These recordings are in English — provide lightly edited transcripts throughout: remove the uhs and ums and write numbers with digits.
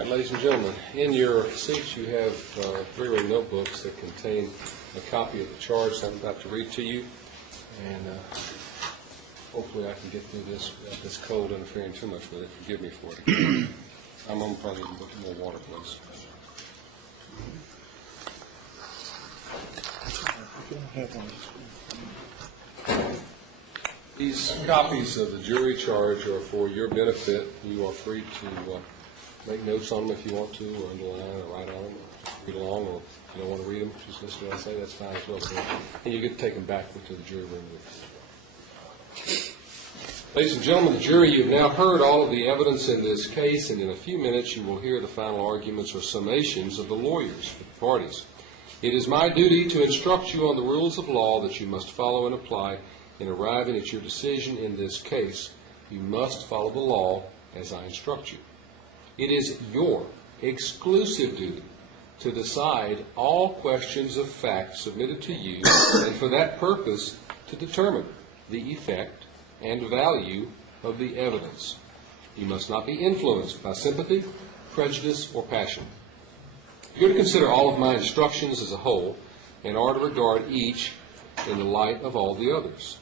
All right, ladies and gentlemen, in your seats you have three-ring notebooks that contain a copy of the charge that I'm about to read to you, and hopefully I can get through this without this cold interfering too much with it. Forgive me for it. I'm going to probably look at more water, please. These copies of the jury charge are for your benefit. You are free to make notes on them if you want to, or underline, or write on them, or read along, or if you don't want to read them, just listen to what I say, that's fine as well. And you get to take them back to the jury room with you. Ladies and gentlemen, the jury, you've now heard all of the evidence in this case, and in a few minutes you will hear the final arguments or summations of the lawyers for the parties. It is my duty to instruct you on the rules of law that you must follow and apply in arriving at your decision in this case. You must follow the law as I instruct you. It is your exclusive duty to decide all questions of fact submitted to you, and for that purpose to determine the effect and value of the evidence. You must not be influenced by sympathy, prejudice, or passion. You're to consider all of my instructions as a whole and are to regard each in the light of all the others.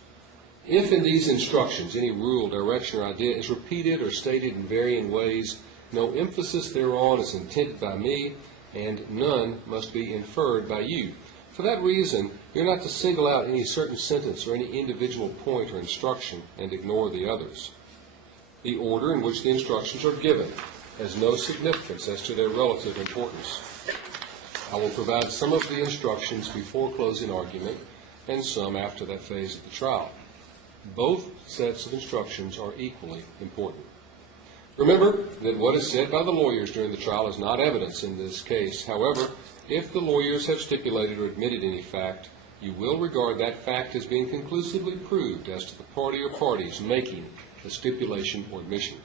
If in these instructions any rule, direction, or idea is repeated or stated in varying ways, no emphasis thereon is intended by me, and none must be inferred by you. For that reason, you're not to single out any certain sentence or any individual point or instruction and ignore the others. The order in which the instructions are given has no significance as to their relative importance. I will provide some of the instructions before closing argument and some after that phase of the trial. Both sets of instructions are equally important. Remember that what is said by the lawyers during the trial is not evidence in this case. However, if the lawyers have stipulated or admitted any fact, you will regard that fact as being conclusively proved as to the party or parties making the stipulation or admission.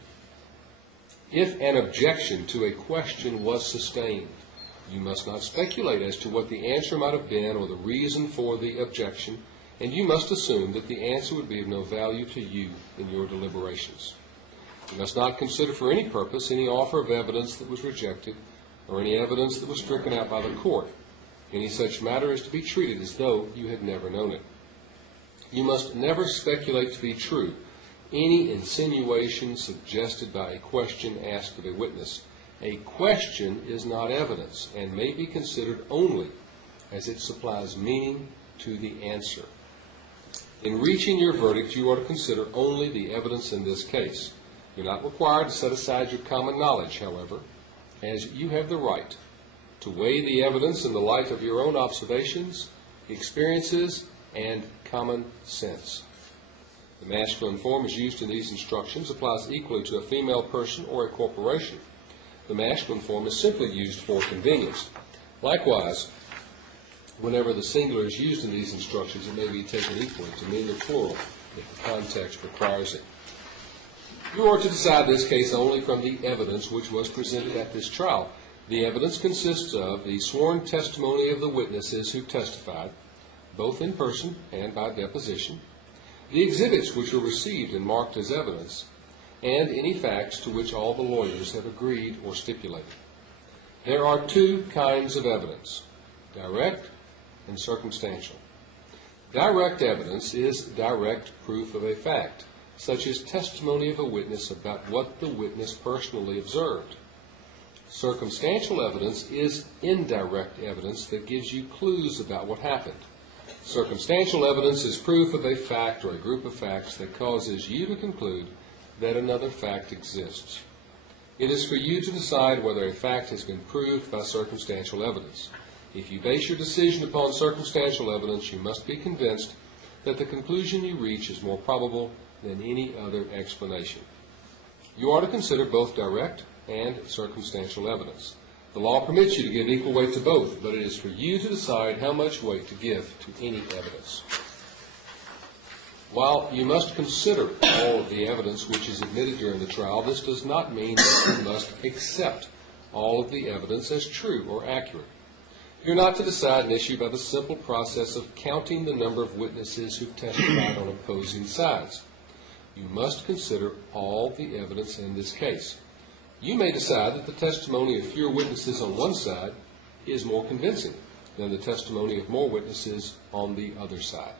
If an objection to a question was sustained, you must not speculate as to what the answer might have been or the reason for the objection, and you must assume that the answer would be of no value to you in your deliberations. You must not consider for any purpose any offer of evidence that was rejected or any evidence that was stricken out by the court. Any such matter is to be treated as though you had never known it. You must never speculate to be true any insinuation suggested by a question asked of a witness. A question is not evidence and may be considered only as it supplies meaning to the answer. In reaching your verdict, you are to consider only the evidence in this case. You're not required to set aside your common knowledge, however, as you have the right to weigh the evidence in the light of your own observations, experiences, and common sense. The masculine form as used in these instructions applies equally to a female person or a corporation. The masculine form is simply used for convenience. Likewise, whenever the singular is used in these instructions, it may be taken equally to mean the plural if the context requires it. You are to decide this case only from the evidence which was presented at this trial. The evidence consists of the sworn testimony of the witnesses who testified, both in person and by deposition, the exhibits which were received and marked as evidence, and any facts to which all the lawyers have agreed or stipulated. There are two kinds of evidence, direct and circumstantial. Direct evidence is direct proof of a fact, such as testimony of a witness about what the witness personally observed. Circumstantial evidence is indirect evidence that gives you clues about what happened. Circumstantial evidence is proof of a fact or a group of facts that causes you to conclude that another fact exists. It is for you to decide whether a fact has been proved by circumstantial evidence. If you base your decision upon circumstantial evidence, you must be convinced that the conclusion you reach is more probable than any other explanation. You are to consider both direct and circumstantial evidence. The law permits you to give equal weight to both, but it is for you to decide how much weight to give to any evidence. While you must consider all of the evidence which is admitted during the trial, this does not mean that you must accept all of the evidence as true or accurate. You're not to decide an issue by the simple process of counting the number of witnesses who testified on opposing sides. You must consider all the evidence in this case. You may decide that the testimony of fewer witnesses on one side is more convincing than the testimony of more witnesses on the other side.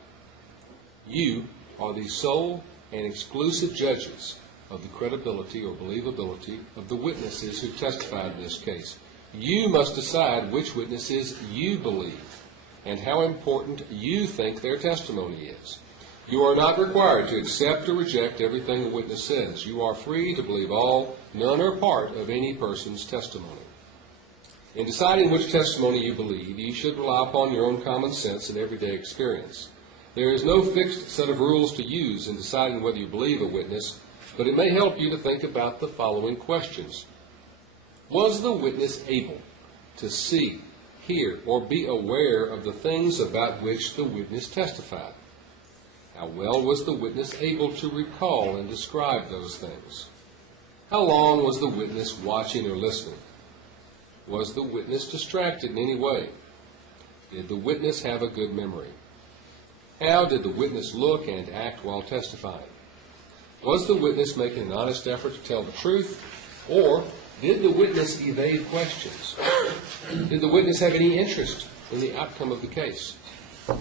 You are the sole and exclusive judges of the credibility or believability of the witnesses who testified in this case. You must decide which witnesses you believe and how important you think their testimony is. You are not required to accept or reject everything a witness says. You are free to believe all, none, or part of any person's testimony. In deciding which testimony you believe, you should rely upon your own common sense and everyday experience. There is no fixed set of rules to use in deciding whether you believe a witness, but it may help you to think about the following questions. Was the witness able to see, hear, or be aware of the things about which the witness testified? How well was the witness able to recall and describe those things? How long was the witness watching or listening? Was the witness distracted in any way? Did the witness have a good memory? How did the witness look and act while testifying? Was the witness making an honest effort to tell the truth, or did the witness evade questions? Did the witness have any interest in the outcome of the case? Did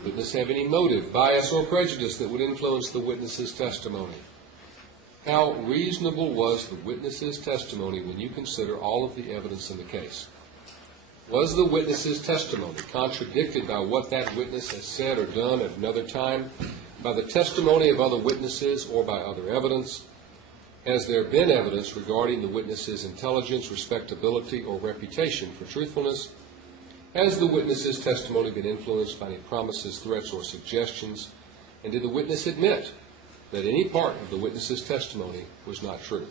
the witness have any motive, bias, or prejudice that would influence the witness's testimony? How reasonable was the witness's testimony when you consider all of the evidence in the case? Was the witness's testimony contradicted by what that witness has said or done at another time, by the testimony of other witnesses, or by other evidence? Has there been evidence regarding the witness's intelligence, respectability, or reputation for truthfulness? Has the witness's testimony been influenced by any promises, threats, or suggestions? And did the witness admit that any part of the witness's testimony was not true?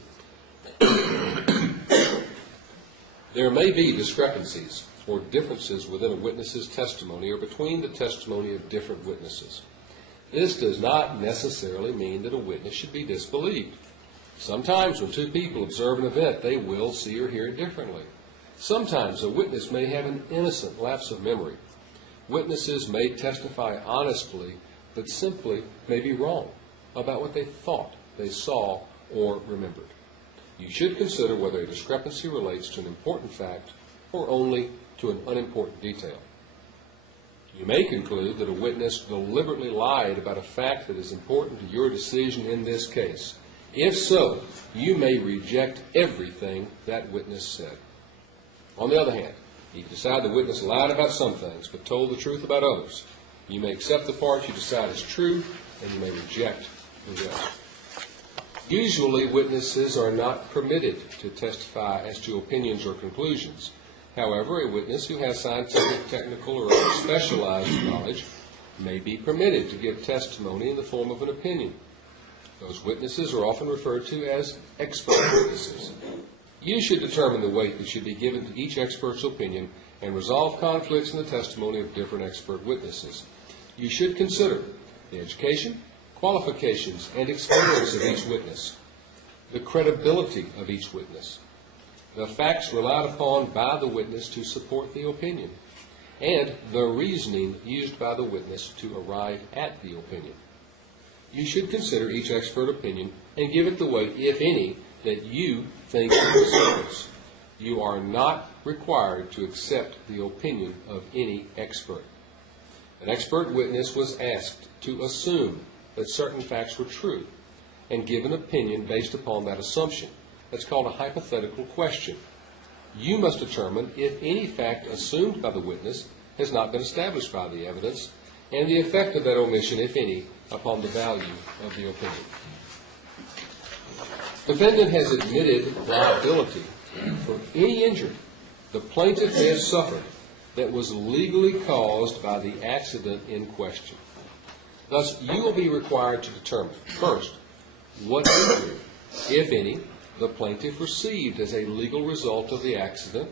There may be discrepancies or differences within a witness's testimony or between the testimony of different witnesses. This does not necessarily mean that a witness should be disbelieved. Sometimes when two people observe an event, they will see or hear it differently. Sometimes a witness may have an innocent lapse of memory. Witnesses may testify honestly, but simply may be wrong about what they thought they saw or remembered. You should consider whether a discrepancy relates to an important fact or only to an unimportant detail. You may conclude that a witness deliberately lied about a fact that is important to your decision in this case. If so, you may reject everything that witness said. On the other hand, if you decide the witness lied about some things but told the truth about others, you may accept the part you decide is true, and you may reject the rest. Usually, witnesses are not permitted to testify as to opinions or conclusions. However, a witness who has scientific, technical, or other specialized knowledge may be permitted to give testimony in the form of an opinion. Those witnesses are often referred to as expert witnesses. You should determine the weight that should be given to each expert's opinion and resolve conflicts in the testimony of different expert witnesses. You should consider the education, qualifications, and experience of each witness, the credibility of each witness, the facts relied upon by the witness to support the opinion, and the reasoning used by the witness to arrive at the opinion. You should consider each expert opinion and give it the weight, if any, that you think it deserves. You are not required to accept the opinion of any expert. An expert witness was asked to assume that certain facts were true and give an opinion based upon that assumption. That's called a hypothetical question. You must determine if any fact assumed by the witness has not been established by the evidence, and the effect of that omission, if any, upon the value of the opinion. The defendant has admitted liability for any injury the plaintiff may have suffered that was legally caused by the accident in question. Thus, you will be required to determine, first, what injury, if any, the plaintiff received as a legal result of the accident,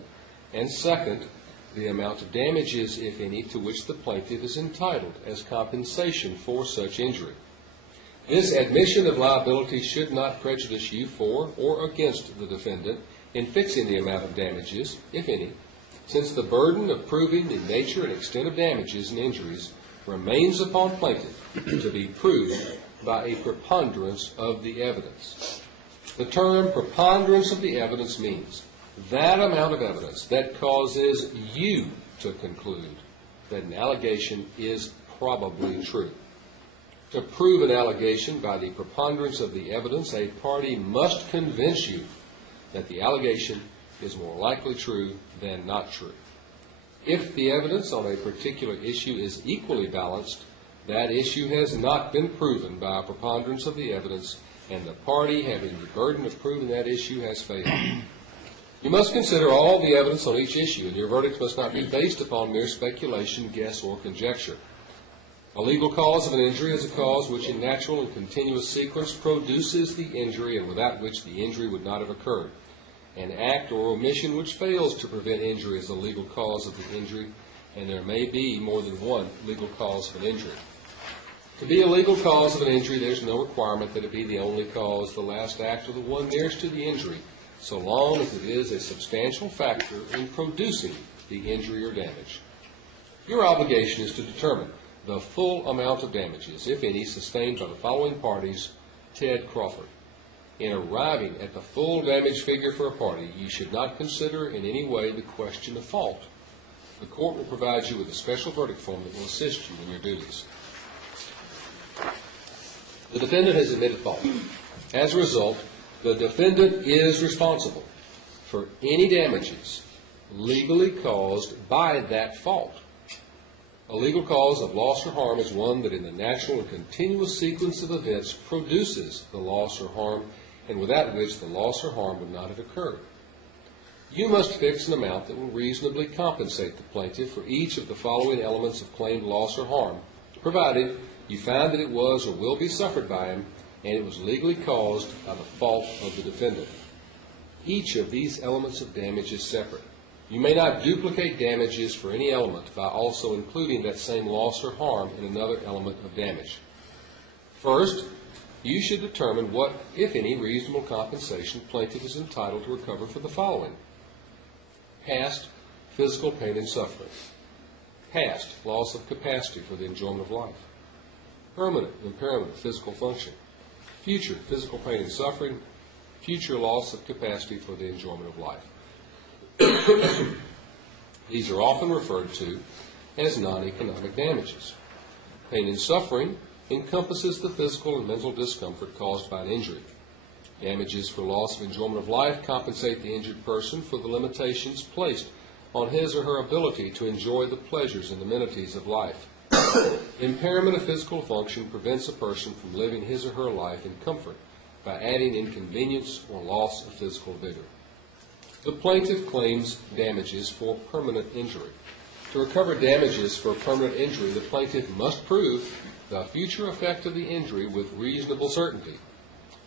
and second, the amount of damages, if any, to which the plaintiff is entitled as compensation for such injury. This admission of liability should not prejudice you for or against the defendant in fixing the amount of damages, if any, since the burden of proving the nature and extent of damages and injuries remains upon plaintiff to be proved by a preponderance of the evidence. The term preponderance of the evidence means that amount of evidence that causes you to conclude that an allegation is probably true. To prove an allegation by the preponderance of the evidence, a party must convince you that the allegation is more likely true than not true. If the evidence on a particular issue is equally balanced, that issue has not been proven by a preponderance of the evidence, and the party having the burden of proving that issue has failed. You must consider all the evidence on each issue, and your verdict must not be based upon mere speculation, guess, or conjecture. A legal cause of an injury is a cause which in natural and continuous sequence produces the injury and without which the injury would not have occurred. An act or omission which fails to prevent injury is a legal cause of the injury, and there may be more than one legal cause of an injury. To be a legal cause of an injury, there's no requirement that it be the only cause, the last act, or the one nearest to the injury, so long as it is a substantial factor in producing the injury or damage. Your obligation is to determine the full amount of damages, if any, sustained by the following parties. Ted Crawford. In arriving at the full damage figure for a party, you should not consider in any way the question of fault. The court will provide you with a special verdict form that will assist you in your duties. The defendant has admitted fault. As a result, the defendant is responsible for any damages legally caused by that fault. A legal cause of loss or harm is one that in the natural and continuous sequence of events produces the loss or harm, and without which the loss or harm would not have occurred. You must fix an amount that will reasonably compensate the plaintiff for each of the following elements of claimed loss or harm, provided you find that it was or will be suffered by him, and it was legally caused by the fault of the defendant. Each of these elements of damage is separate. You may not duplicate damages for any element by also including that same loss or harm in another element of damage. First, you should determine what, if any, reasonable compensation plaintiff is entitled to recover for the following: past physical pain and suffering, past loss of capacity for the enjoyment of life, permanent impairment of physical function, future physical pain and suffering, future loss of capacity for the enjoyment of life. These are often referred to as non-economic damages. Pain and suffering encompasses the physical and mental discomfort caused by an injury. Damages for loss of enjoyment of life compensate the injured person for the limitations placed on his or her ability to enjoy the pleasures and amenities of life. Impairment of physical function prevents a person from living his or her life in comfort by adding inconvenience or loss of physical vigor. The plaintiff claims damages for permanent injury. To recover damages for permanent injury, the plaintiff must prove the future effect of the injury with reasonable certainty.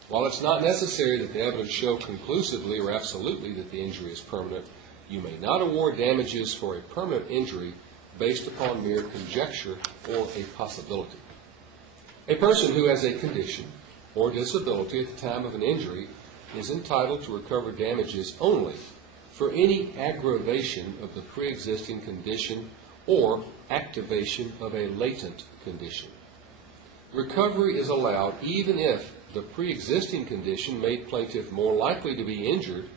While it's not necessary that the evidence show conclusively or absolutely that the injury is permanent, you may not award damages for a permanent injury based upon mere conjecture or a possibility. A person who has a condition or disability at the time of an injury is entitled to recover damages only for any aggravation of the pre-existing condition or activation of a latent condition. Recovery is allowed even if the pre-existing condition made plaintiff more likely to be injured,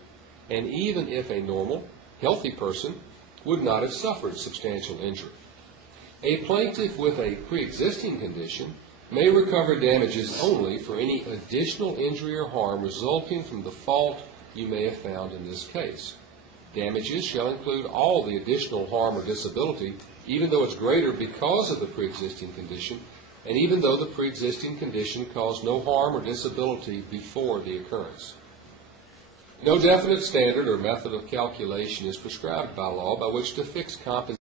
and even if a normal, healthy person would not have suffered substantial injury. A plaintiff with a pre-existing condition may recover damages only for any additional injury or harm resulting from the fault you may have found in this case. Damages shall include all the additional harm or disability, even though it's greater because of the pre-existing condition, and even though the pre-existing condition caused no harm or disability before the occurrence. No definite standard or method of calculation is prescribed by law by which to fix compensation